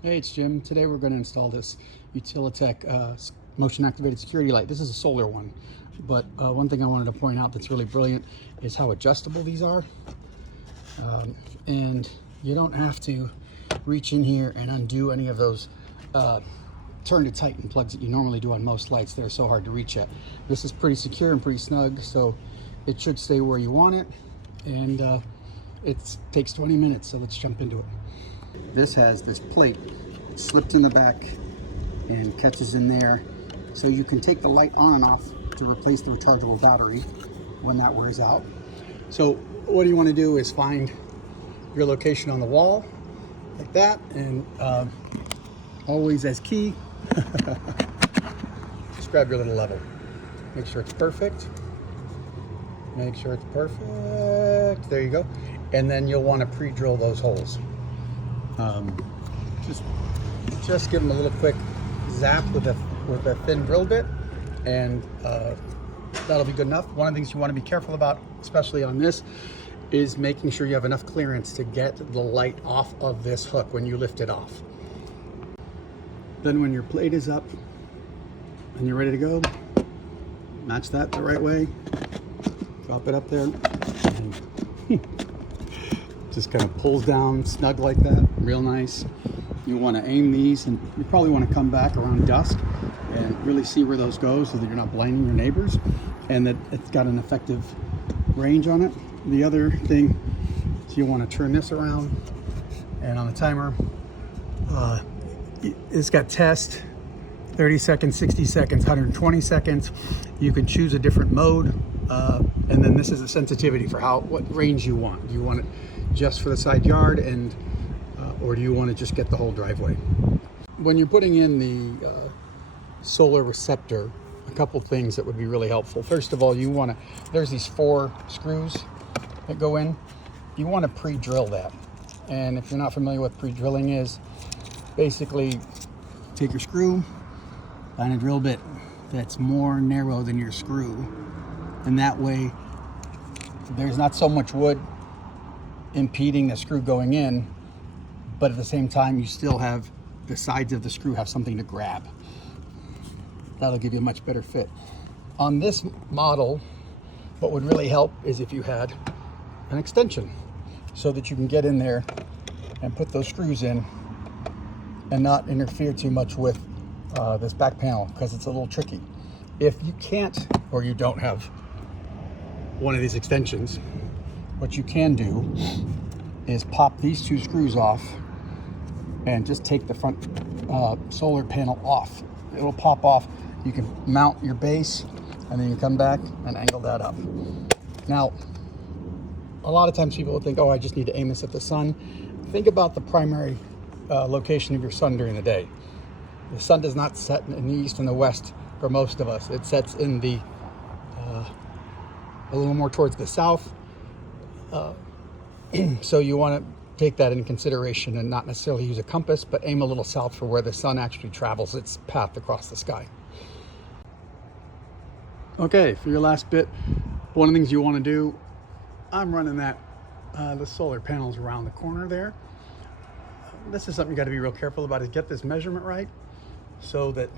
Hey, it's Jim. Today we're going to install this Utilitech motion activated security light. This is a solar one, but one thing I wanted to point out that's really brilliant is how adjustable these are. And you don't have to reach in here and undo any of those turn to tighten plugs that you normally do on most lights. They're so hard to reach at. This is pretty secure and pretty snug, so it should stay where you want it. And it takes 20 minutes, so let's jump into it. This has this plate slipped in the back and catches in there, so you can take the light on and off to replace the rechargeable battery when that wears out. So what you want to do is find your location on the wall like that, and always as key just grab your little level, make sure it's perfect, there you go. And then you'll want to pre-drill those holes. Just give them a little quick zap with a thin drill bit, and that'll be good enough. One of the things you want to be careful about, especially on this, is making sure you have enough clearance to get the light off of this hook when you lift it off. Then when your plate is up and you're ready to go, match that the right way, drop it up there, and just kind of pulls down snug like that, real nice. You want to aim these, and you probably want to come back around dusk and really see where those go so that you're not blinding your neighbors, and that it's got an effective range on it. The other thing is you want to turn this around, and on the timer, it's got test, 30 seconds, 60 seconds, 120 seconds. You can choose a different mode, and then this is the sensitivity for what range you want. Do you want it just for the side yard, and or do you want to just get the whole driveway? When you're putting in the solar receptor, a couple things that would be really helpful. First of all, there's these 4 screws that go in. You want to pre-drill that. And if you're not familiar with pre-drilling is, basically take your screw, find a drill bit that's more narrow than your screw, and that way there's not so much wood impeding the screw going in, but at the same time you still have the sides of the screw have something to grab. That'll give you a much better fit. On this model, what would really help is if you had an extension so that you can get in there and put those screws in and not interfere too much with this back panel, because it's a little tricky. If you can't, or you don't have one of these extensions, what you can do is pop these 2 screws off and just take the front solar panel off. It'll pop off. You can mount your base, and then you come back and angle that up. Now, a lot of times people will think, oh, I just need to aim this at the sun. Think about the primary location of your sun during the day. The sun does not set in the east and the west for most of us. It sets in the a little more towards the south. So you want to take that into consideration and not necessarily use a compass, but aim a little south for where the sun actually travels its path across the sky. Okay, for your last bit, one of the things you want to do, I'm running the solar panels around the corner there. This is something you got to be real careful about, is get this measurement right so that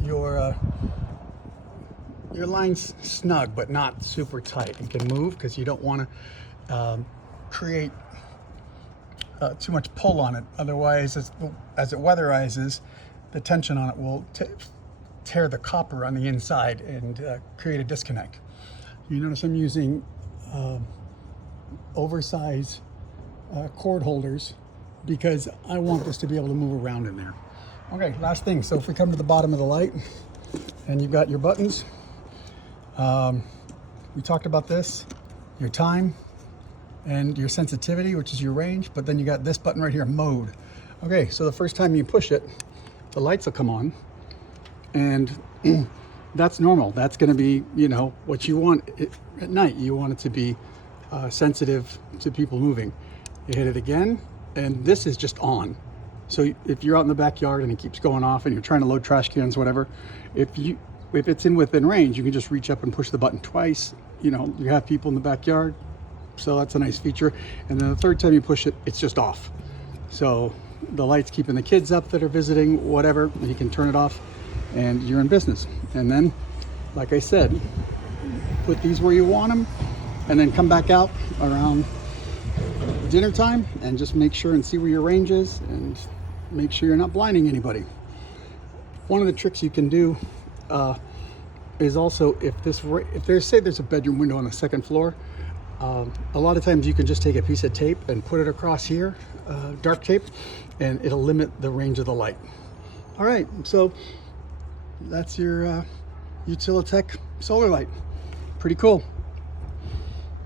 your line's snug but not super tight and can move, because you don't want to create too much pull on it. Otherwise, as it weatherizes, the tension on it will tear the copper on the inside and create a disconnect. You notice I'm using oversized cord holders because I want this to be able to move around in there. Okay, last thing. So if we come to the bottom of the light and you've got your buttons, we talked about this, your time and your sensitivity, which is your range, but then you got this button right here, mode. Okay, so the first time you push it, the lights will come on, and that's normal. That's gonna be, what you want at night. You want it to be sensitive to people moving. You hit it again, and this is just on. So if you're out in the backyard and it keeps going off and you're trying to load trash cans, whatever, if it's within range, you can just reach up and push the button twice. You have people in the backyard, so that's a nice feature. And then the third time you push it, it's just off. So the light's keeping the kids up that are visiting, whatever, you can turn it off and you're in business. And then, like I said, put these where you want them, and then come back out around dinner time and just make sure and see where your range is, and make sure you're not blinding anybody. One of the tricks you can do is also, if there's, say there's a bedroom window on the second floor, a lot of times you can just take a piece of tape and put it across here, dark tape, and it'll limit the range of the light. All right, so that's your Utilitech solar light. Pretty cool.